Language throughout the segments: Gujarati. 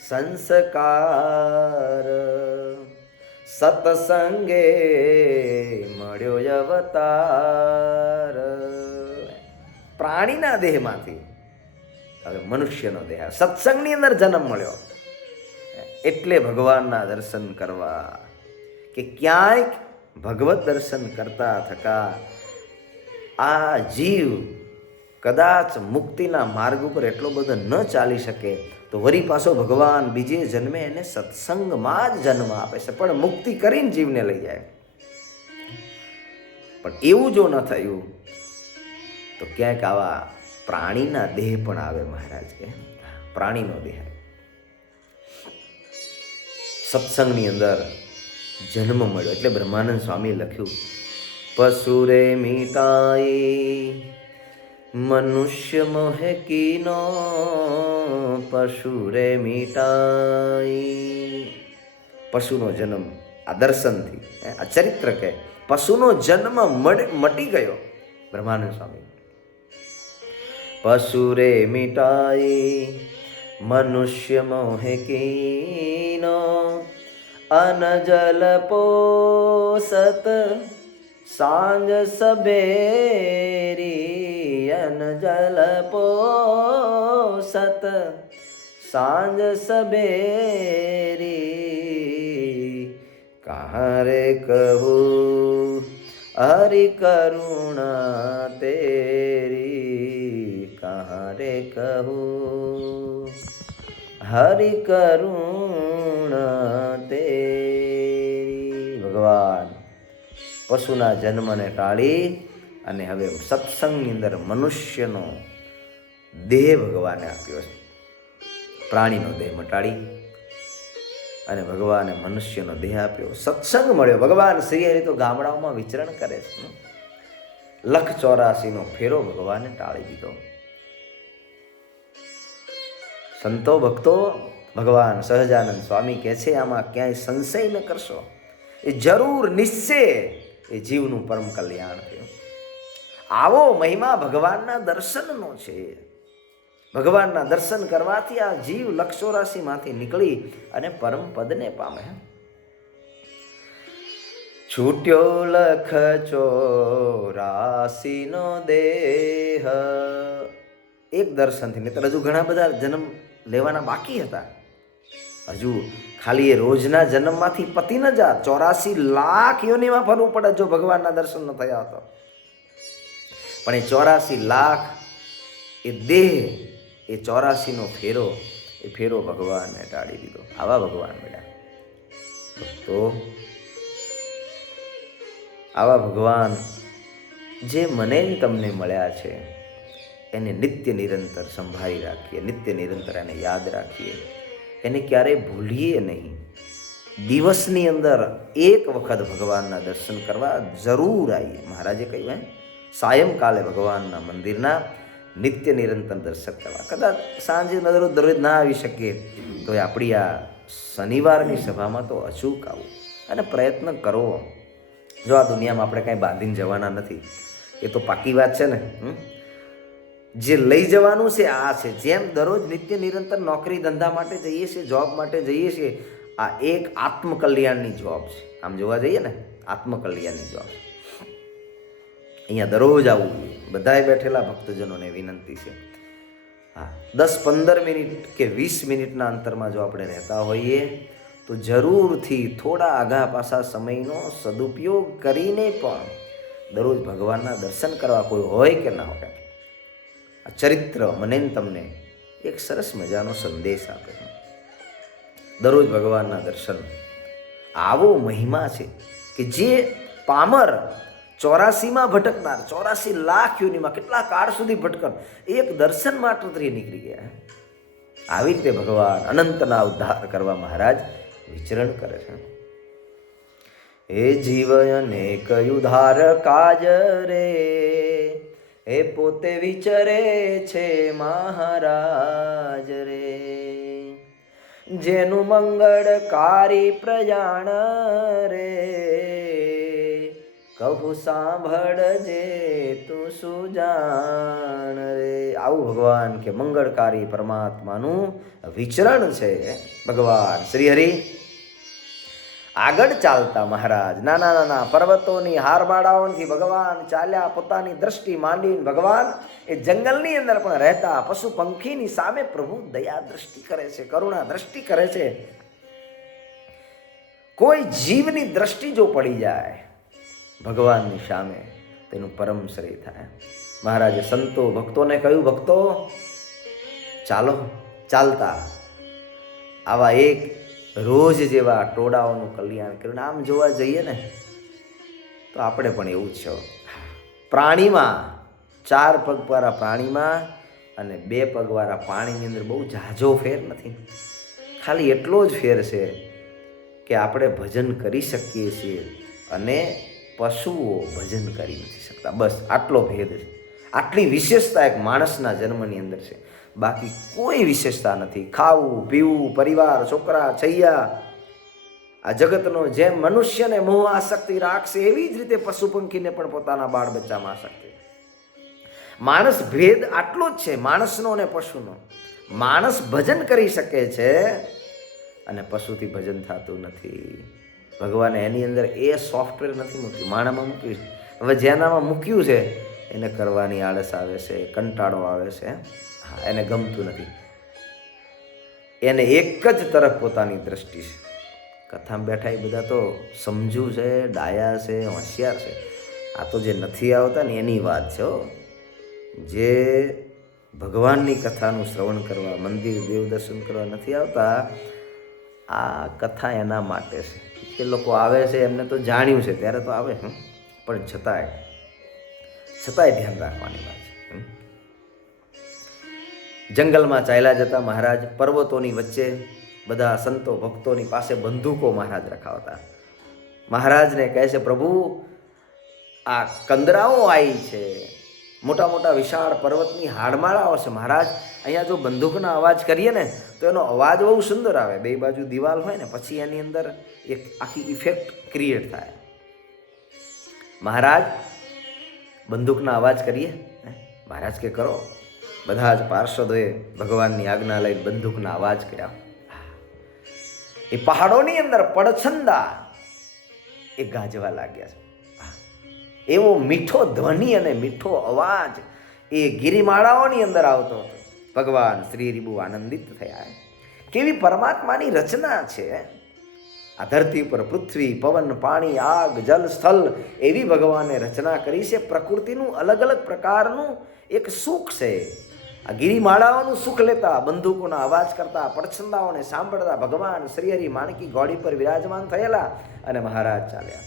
સંસ્કાર, સત્સંગે મળ્યો અવતાર. પ્રાણીના દેહમાંથી હવે મનુષ્યનો દેહ, સત્સંગની અંદર જન્મ મળ્યો. એટલે ભગવાનના દર્શન કરવા, કે ક્યાંક ભગવત દર્શન કરતા થકા આ જીવ કદાચ મુક્તિના માર્ગ ઉપર એટલો બધો ન ચાલી શકે, તો વળી પાછો ભગવાન બીજે જન્મે એને સત્સંગમાં જ જન્મ આપે છે, પણ મુક્તિ કરીને જીવને લઈ જાય. પણ એવું જો ન થયું તો ક્યાંક આવા પ્રાણીના દેહ પણ આવે. મહારાજ કે પ્રાણીનો દેહ સત્સંગની અંદર જન્મ મળ્યો. એટલે બ્રહ્માનંદ સ્વામીએ લખ્યું, પશુરે મીટાઈ મનુષ્ય મોહે કીનો, પશુરે મીટાઈ. પશુનો જન્મ આ દર્શનથી, આ ચરિત્ર કે પશુનો જન્મ મટી ગયો. બ્રહ્માનંદ સ્વામી, પશુરે મીટાઈ મનુષ્ય મોહે કીનો, અનજલ પોસત સાંજ સબેરી, અનજલ પોસત સાંજ સબેરી, કહા રે કહું હરિ કરુણા તેરી, કહા રે કહું હરિ કરુણા તેરી. ભગવાન પશુના જન્મને ટાળી અને હવે સત્સંગની અંદર મનુષ્યનો દેહ ભગવાને આપ્યો છે. પ્રાણીનો દેહ મટાડી અને ભગવાને મનુષ્યનો દેહ આપ્યો. સત્સંગ મળ્યો. ભગવાન શ્રી હરિ તો ગામડાઓમાં વિચરણ કરે છે. 184નો ફેરો ભગવાને ટાળી દીધો. સંતો ભક્તો, ભગવાન સહજાનંદ સ્વામી કહે છે, આમાં ક્યાંય સંશય ન કરશો, એ જરૂર નિશ્ચય એ જીવનું પરમ કલ્યાણ થયું. આવો મહિમા ભગવાનના દર્શનનો છે. ભગવાનના દર્શન કરવાથી આ જીવ 184માંથી નીકળી અને પરમ પદને પામે. છૂટ્યો 184નો દેહ. એક દર્શનથી, નહીં તો હજુ ઘણા બધા જન્મ લેવાના બાકી હતા. હજુ ખાલી એ રોજના જન્મમાંથી પતિ ન જા, 84 લાખ યોનિમાં ફરવું પડે જો ભગવાનના દર્શન ન થયા હતો. પણ એ 84 લાખ એ દેહ, એ 84નો ફેરો, એ ફેરો ભગવાનને ટાળી દીધો. આવા ભગવાન બેટા તો આવા ભગવાન જે મને તમને મળ્યા છે, એને નિત્ય નિરંતર સંભાળી રાખીએ, નિત્ય નિરંતર એને યાદ રાખીએ, એને ક્યારેય ભૂલીએ નહીં. દિવસની અંદર એક વખત ભગવાનના દર્શન કરવા જરૂર આવીએ. મહારાજે કહ્યું, સાયંકાલે ભગવાનના મંદિરના નિત્ય નિરંતર દર્શન કરવા. કદાચ સાંજે દરરોજ ના આવી શકીએ તો આપણી આ શનિવારની સભામાં તો અચૂક આવું અને પ્રયત્ન કરવો. જો આ દુનિયામાં આપણે કાંઈ બાંધીને જવાના નથી, એ તો પાકી વાત છે ને. જે લઈ જવાનું છે આ છે. જેમ દરરોજ નિત્ય નિરંતર નોકરી ધંધા માટે જઈએ છીએ, જોબ માટે જઈએ છીએ, આ એક આત્મકલ્યાણની જોબ છે. આમ જોવા જઈએ ને, આત્મકલ્યાણની જોબ. અહીંયા દરરોજ આવવું જોઈએ. બધાએ બેઠેલા ભક્તજનોને વિનંતી છે, હા, 10-15 મિનિટ કે 20 મિનિટના અંતરમાં જો આપણે રહેતા હોઈએ તો જરૂરથી થોડા આઘા પાછા સમયનો સદુપયોગ કરીને પણ દરરોજ ભગવાનના દર્શન કરવા. કોઈ હોય કે ના હોય, આ ચરિત્ર મને તમને એક સરસ મજાનો સંદેશ આપે. દરરોજ ભગવાનના દર્શન, આવો મહિમા છે કે જે પામર 84માં ભટકનાર, 84 લાખ યોનિમાં કેટલા કાળ સુધી ભટકન, એક દર્શન માત્ર નીકળી ગયા. આવી રીતે ભગવાન અનંતના ઉદ્ધાર કરવા મહારાજ વિચરણ કરે છે. એ જીવ અનેક ઉદ્ધાર કાજ રે, એ પોતે વિચરે છે મહારાજ રે. જેનું મંગળકારી પ્રજાણ રે, કહું સાંભળજે તું સુજાણ રે. આવું ભગવાન કે મંગળકારી પરમાત્માનું વિચરણ છે. ભગવાન શ્રી હરિ આગળ ચાલતા મહારાજ નાના નાના પર્વતોની હારમાળાઓથી ભગવાન ચાલ્યા. પોતાની દ્રષ્ટિ માંડીને ભગવાન એ જંગલની અંદર પણ રહેતા પશુ પંખીની સામે પ્રભુ દયા દ્રષ્ટિ કરે છે, કરુણા દ્રષ્ટિ કરે છે. કોઈ જીવની દ્રષ્ટિ જો પડી જાય ભગવાનની સામે તેનું પરમ શ્રેય થાય. મહારાજે સંતો ભક્તોને કહ્યું, ભક્તો ચાલો, ચાલતા આવા એક રોજ જેવા ટોળાઓનું કલ્યાણ કર્યું. આમ જોવા જઈએ ને તો આપણે પણ એવું જ છે. પ્રાણીમાં 4 પગવાળા પ્રાણીમાં અને 2 પગવાળા પાણીની અંદર બહુ ઝાઝો ફેર નથી. ખાલી એટલો જ ફેર છે કે આપણે ભજન કરી શકીએ છીએ અને પશુઓ ભજન કરી નથી શકતા. બસ આટલો ભેદ છે. આટલી વિશેષતા એક માણસના જન્મની અંદર છે. બાકી કોઈ વિશેષતા નથી. ખાવું પીવું, પરિવાર, છોકરા, છૈયા, આ જગતનો જેમ મનુષ્યને મોહ આસક્તિ રાખશે એવી જ રીતે પશુ પંખીને પણ પોતાના બાળ બચ્ચામાં આસક્તિ. માણસ ભેદ આટલો જ છે, માણસનો અને પશુનો. માણસ ભજન કરી શકે છે અને પશુથી ભજન થતું નથી. ભગવાને એની અંદર એ સોફ્ટવેર નથી મૂક્યું, માણામાં મૂક્યું. હવે જેનામાં મૂક્યું છે એને કરવાની આળસ આવે છે, કંટાળો આવે છે. હા, એને ગમતું નથી. એને એક જ તરફ પોતાની દ્રષ્ટિ છે. કથામાં બેઠા એ બધા તો સમજુ છે, ડાયા છે, હોશિયાર છે. આ તો જે નથી આવતા ને એની વાત છે. જે ભગવાનની કથાનું શ્રવણ કરવા, મંદિર દેવ દર્શન કરવા નથી આવતા, આ કથા એના માટે છે. એ લોકો આવે છે એમને તો જાણ્યું છે ત્યારે તો આવે, પણ છતાંય ધ્યાન રાખવાની વાત છે. જંગલમાં ચાલ્યા જતા મહારાજ પર્વતોની વચ્ચે બધા સંતો ભક્તોની પાસે બંદૂકો મહારાજ રખાવતા. મહારાજને કહે છે, પ્રભુ આ કંદરાઓ આવી છે, મોટા મોટા વિશાળ પર્વતની હાડમાળાઓ છે. મહારાજ અહીંયા જો બંદૂકના અવાજ કરીએ ને તો એનો અવાજ બહુ સુંદર આવે. 2 બાજુ દિવાલ હોય ને પછી એની અંદર એક આખી ઇફેક્ટ ક્રિએટ થાય. મહારાજ બંદૂકના અવાજ કરીએ? મહારાજ કે કરો. બધા જ પાર્ષદોએ ભગવાનની આજ્ઞા લઈને બંદૂકના અવાજ કર્યા. એ પહાડોની અંદર પડછંદા એ ગાજવા લાગ્યા છે. એવો મીઠો ધ્વનિ અને મીઠો અવાજ એ ગિરિમાળાઓની અંદર આવતો હતો. ભગવાન શ્રી હરિ બહુ આનંદિત થયા. કેવી પરમાત્માની રચના છે. આ ધરતી પર પૃથ્વી, પવન, પાણી, આગ, જલ, સ્થળ એવી ભગવાને રચના કરી છે. પ્રકૃતિનું અલગ અલગ પ્રકારનું એક સુખ છે. આ ગિરિમાળાઓનું સુખ લેતા, બંદૂકોના અવાજ કરતા, પડછંદાઓને સાંભળતા ભગવાન શ્રી હરિ માણકી ઘોડી પર વિરાજમાન થયેલા અને મહારાજ ચાલ્યા.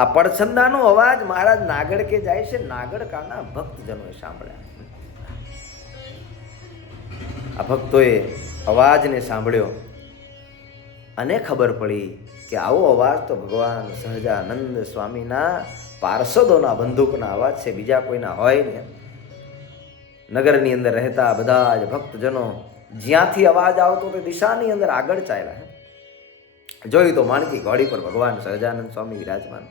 આ પડછંદાનો અવાજ મહારાજ નાગડ કે જાય છે, નાગડકાના ભક્તજનોએ સાંભળ્યા. આ ભક્તોએ અવાજને સાંભળ્યો અને ખબર પડી કે આવો અવાજ તો ભગવાન સહજાનંદ સ્વામીના પાર્ષદોના બંદૂકના અવાજ છે, બીજા કોઈના હોય ને. નગરની અંદર રહેતા બધા જ ભક્તજનો જ્યાંથી અવાજ આવતો તે દિશાની અંદર આગળ ચાલ્યા. જોયું તો માણકી ઘોડી પર ભગવાન સહજાનંદ સ્વામી વિરાજમાન.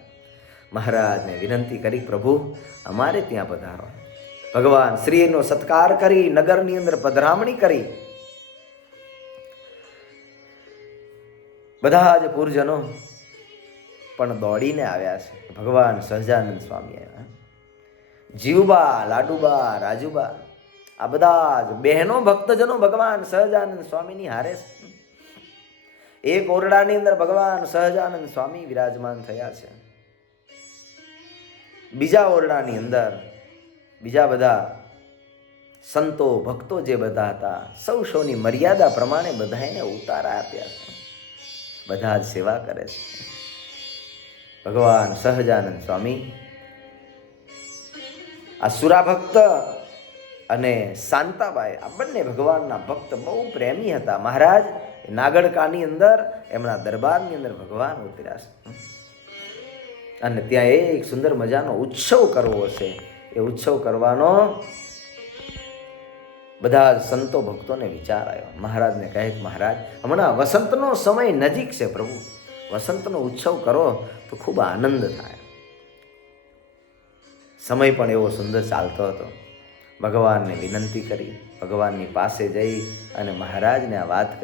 મહારાજને વિનંતી કરી, પ્રભુ અમારે ત્યાં પધારો. ભગવાન શ્રીનો સત્કાર કરી નગરની અંદર પધરામણી કરી. બધા જ પુરજનો પણ દોડીને આવ્યા છે. ભગવાન સહજાનંદ સ્વામી આવ્યા. જીવબા, લાડુબા, રાજુબા આ બધા જ બહેનો ભક્તજનો ભગવાન સહજાનંદ સ્વામીની હારે છે. એક ઓરડાની અંદર ભગવાન સહજાનંદ સ્વામી વિરાજમાન થયા છે. બીજા ઓરડાની અંદર બીજા બધા સંતો ભક્તો જે બધા હતા સૌની મર્યાદા પ્રમાણે બધાને ઉતારા આપ્યા છે. બધા જ સેવા કરે છે. ભગવાન સહજાનંદ સ્વામી આ સુરા ભક્ત અને શાંતાબાઈ આ બંને ભગવાનના ભક્ત બહુ પ્રેમી હતા. મહારાજ નાગડકાની અંદર એમના દરબારની અંદર ભગવાન ઉતર્યા છે અને ત્યાં એક સુંદર મજાનો ઉત્સવ કરવો છે. એ ઉત્સવ કરવાનો બધા સંતો ભક્તોને વિચાર આવ્યો. મહારાજને કહે કે મહારાજ હમણાં વસંતનો સમય નજીક છે, પ્રભુ વસંતનો ઉત્સવ કરો તો ખૂબ આનંદ થાય. સમય પણ એવો સુંદર ચાલતો હતો. ભગવાનને વિનંતી કરી, ભગવાનની પાસે જઈ અને મહારાજને આ વાત